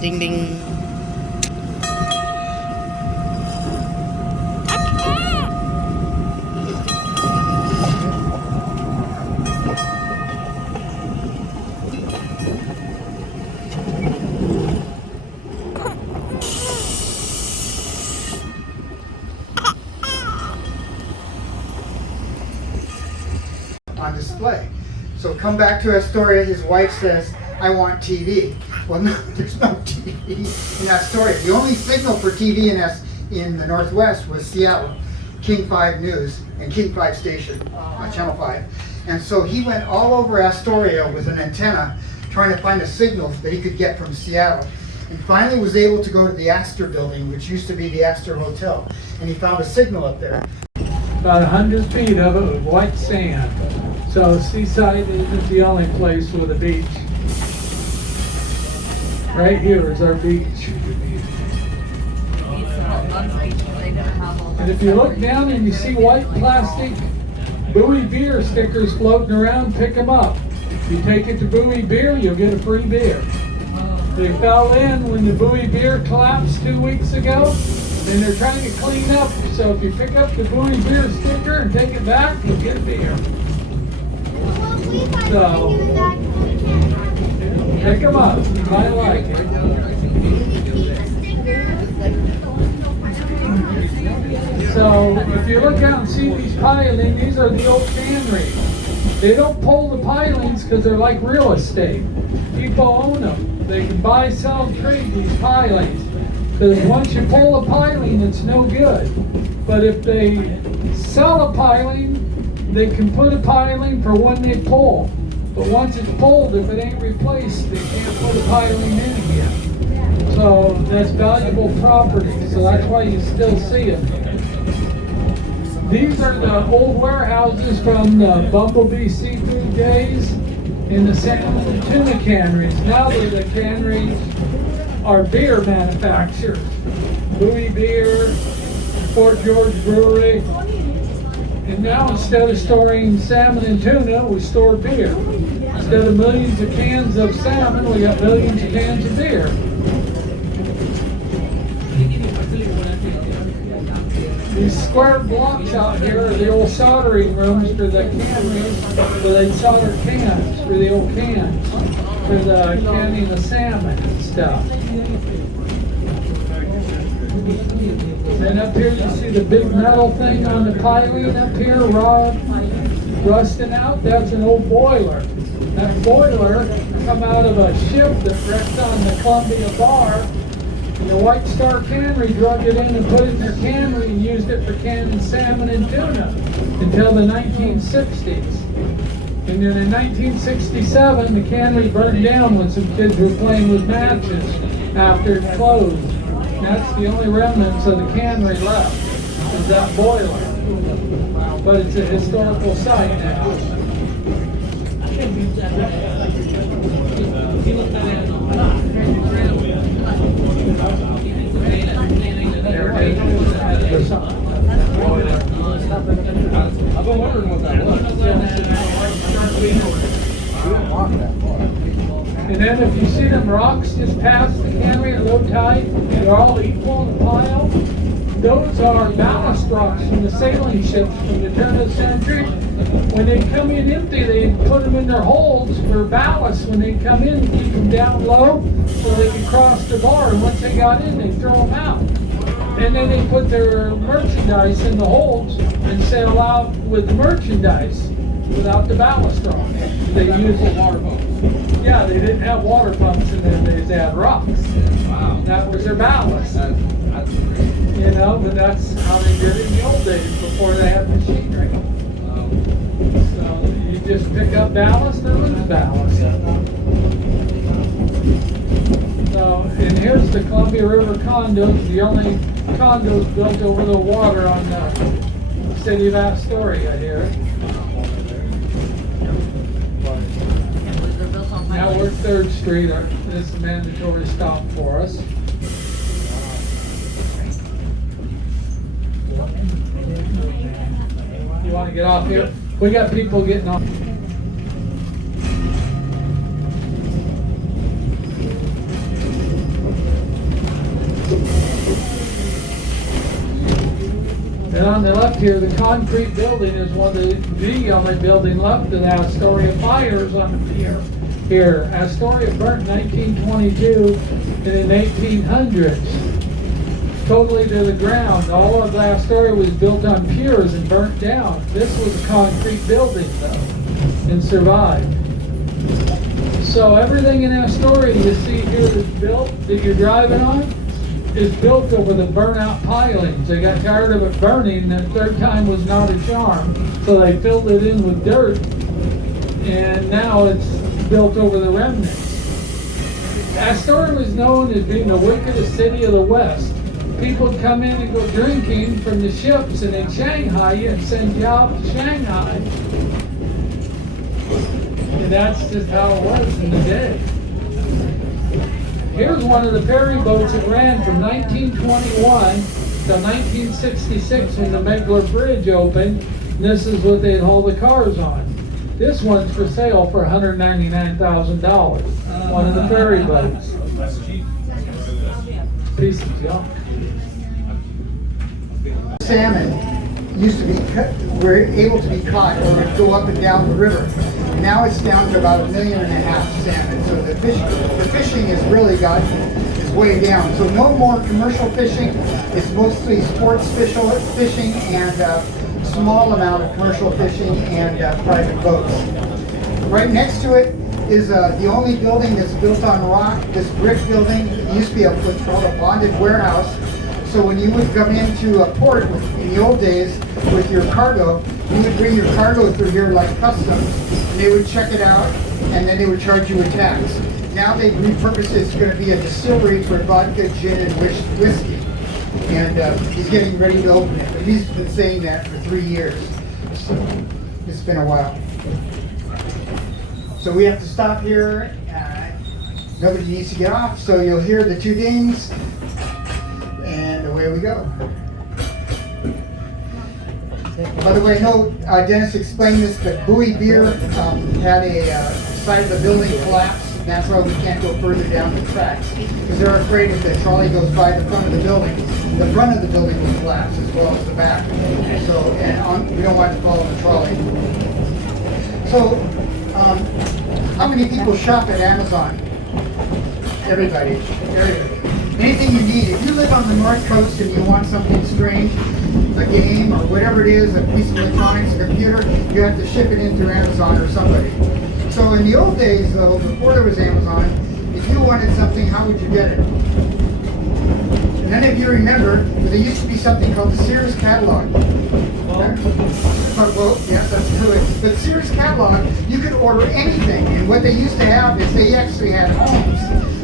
Ding ding. On display. So come back to Astoria, his wife says, I want TV. Well, no, there's no TV in Astoria. The only signal for TV in the Northwest was Seattle, King 5 News and King 5 station, Channel 5. And so he went all over Astoria with an antenna trying to find a signal that he could get from Seattle. And finally was able to go to the Astor building, which used to be the Astor Hotel. And he found a signal up there. About 100 feet of it with white sand. So Seaside isn't the only place with a beach. Right here is our beach. And if you look down and you see white plastic Bowie beer stickers floating around, pick them up. If you take it to Bowie Beer, you'll get a free beer. They fell in when the Bowie Beer collapsed 2 weeks ago, and they're trying to clean up. So if you pick up the Bowie Beer sticker and take it back, you'll get a beer. So, pick them up. I like it. So, if you look out and see these pilings, these are the old canneries. They don't pull the pilings because they're like real estate. People own them. They can buy, sell, and trade these pilings. Because once you pull a piling, it's no good. But if they sell a piling, they can put a piling for when they pull. But once it's pulled, if it ain't replaced, they can't put a piling in again. So that's valuable property. So that's why you still see it. These are the old warehouses from the Bumblebee Seafood days in the salmon and tuna canneries. Now the canneries are beer manufacturers. Bowie Beer, Fort George Brewery. And now instead of storing salmon and tuna, we store beer. Instead of millions of cans of salmon, we got millions of cans of beer. These square blocks out here are the old soldering rooms for the canneries, where they solder cans for the old cans, for the canning of salmon and stuff. And up here you see the big metal thing on the piling up here, rusting out. That's an old boiler. That boiler come out of a ship that wrecked on the Columbia Bar. And the White Star Cannery drug it in and put it in their cannery and used it for canning salmon and tuna until the 1960s. And then in 1967, the cannery burned down when some kids were playing with matches after it closed. And that's the only remnants of the cannery left, is that boiler. But it's a historical site now. There it is. I've been wondering what that was. And then if you see them rocks just past the cannery at low tide, they're all equal in a pile. Those are ballast rocks from the sailing ships from the turn of the century. When they come in empty, they put them in their holds for ballast when they come in, keep them down low so they can cross the bar. And once they got in, they throw them out. And then they put their merchandise in the holds and sail out with the merchandise without the ballast rocks. They used water pumps. Yeah, they didn't have water pumps and then they had rocks. Wow. That was their ballast. That's great. You know, but that's how they did it in the old days before they had machinery. So you just pick up ballast or lose ballast. So, and here's the Columbia River condos, the only condos built over the water on the city of Astoria here. Now we're 3rd Street. This is a mandatory stop for us. You want to get off here? We got people getting off. on the left here, the concrete building is one of the only building left of the Astoria fires on here. Here, Astoria burnt in 1922 and in 1800s, totally to the ground. All of Astoria was built on piers and burnt down. This was a concrete building though, and survived. So everything in Astoria you see here that's built, that you're driving on, is built over the burnout pilings. They got tired of it burning, and the third time was not a charm. So they filled it in with dirt, and now it's built over the remnants. Astoria was known as being the wickedest city of the West. People would come in and go drinking from the ships, and they'd Shanghai you and send you out to Shanghai. And that's just how it was in the day. Here's one of the ferry boats that ran from 1921 to 1966 when the Megler Bridge opened. And this is what they'd haul the cars on. This one's for sale for $199,000. One of the ferry boats. Piece of junk. Salmon used to be were able to be caught or would go up and down the river. Now it's down to about 1.5 million salmon. So the fishing has really got its way down. So no more commercial fishing. It's mostly sports fishing and small amount of commercial fishing and private boats. Right next to it is the only building that's built on rock. This brick building. It used to be what's called a bonded warehouse. So when you would come into a port in the old days with your cargo, you would bring your cargo through here like customs, and they would check it out, and then they would charge you a tax. Now they've repurposed it. It's going to be a distillery for vodka, gin, and whiskey. And he's getting ready to open it. But he's been saying that for 3 years. So it's been a while. So we have to stop here. Nobody needs to get off, so you'll hear the two dings. And away we go. By the way, I know Dennis explained this, but Bowie Beer had a side of the building collapse. And that's why we can't go further down the tracks. Because they're afraid if the trolley goes by the front of the building will collapse as well as the back. So, we don't want to follow the trolley. So, how many people shop at Amazon? Everybody. Anything you need. If you live on the North Coast and you want something strange, a game or whatever it is, a piece of electronics, a computer, you have to ship it in through Amazon or somebody. So in the old days, though, before there was Amazon, if you wanted something, how would you get it? And then if you remember, there used to be something called the Sears catalog. Well, yes, that's true. But Sears catalog, you could order anything. And what they used to have is they actually had homes.